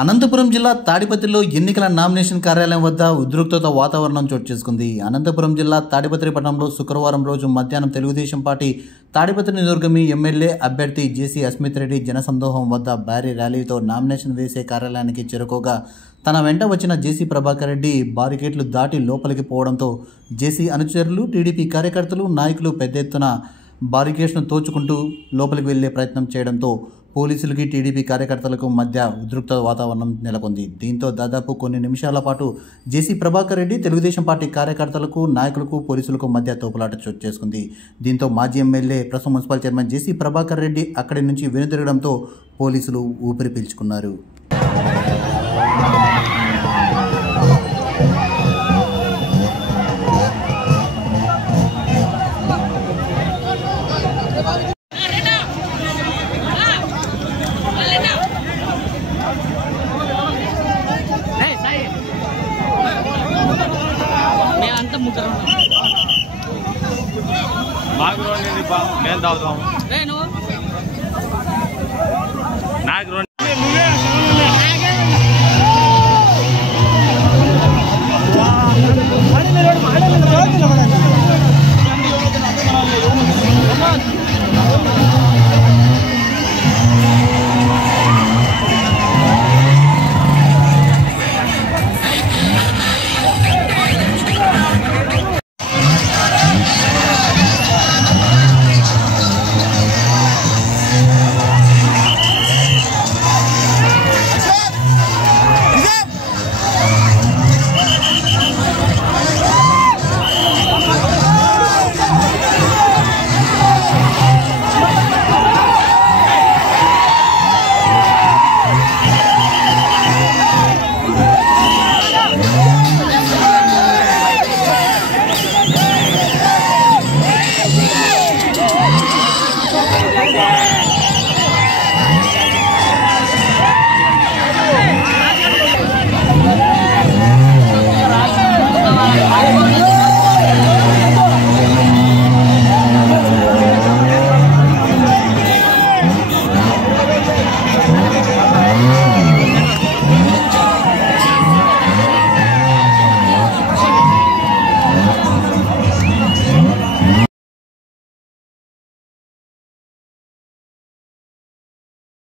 అనంతపురం జిల్లా తాడిపత్రిలో ఎన్నికల నామినేషన్ కార్యాలయం వద్ద ఉద్రిక్తత వాతావరణం చోటు చేసుకుంది. అనంతపురం జిల్లా తాడిపత్రి పట్టణంలో శుక్రవారం రోజు మధ్యాహ్నం తెలుగుదేశం పార్టీ తాడిపత్రి నియోజకవర్గం ఎమ్మెల్యే అభ్యర్థి జేసీ అస్మిత్ రెడ్డి జనసందోహం వద్ద భారీ ర్యాలీతో నామినేషన్ వేసే కార్యాలయానికి చేరుకోగా తన వెంట వచ్చిన జేసీ ప్రభాకర్ రెడ్డి బారికేట్లు దాటి లోపలికి పోవడంతో జేసీ అనుచరులు, టీడీపీ కార్యకర్తలు, నాయకులు పెద్ద ఎత్తున బారికేడ్స్ను తోచుకుంటూ లోపలికి వెళ్లే ప్రయత్నం చేయడంతో పోలీసులకి, టీడీపీ కార్యకర్తలకు మధ్య ఉద్రిక్త వాతావరణం నెలకొంది. దీంతో దాదాపు కొన్ని నిమిషాల పాటు జేసీ ప్రభాకర్ రెడ్డి తెలుగుదేశం పార్టీ కార్యకర్తలకు, నాయకులకు, పోలీసులకు మధ్య తోపులాట చోటు చేసుకుంది. దీంతో మాజీ ఎమ్మెల్యే, ప్రస్తుతం మున్సిపల్ చైర్మన్ జేసీ ప్రభాకర్ రెడ్డి అక్కడి నుంచి వెనుతిరగడంతో పోలీసులు ఊపిరి పీల్చుకున్నారు. నాకు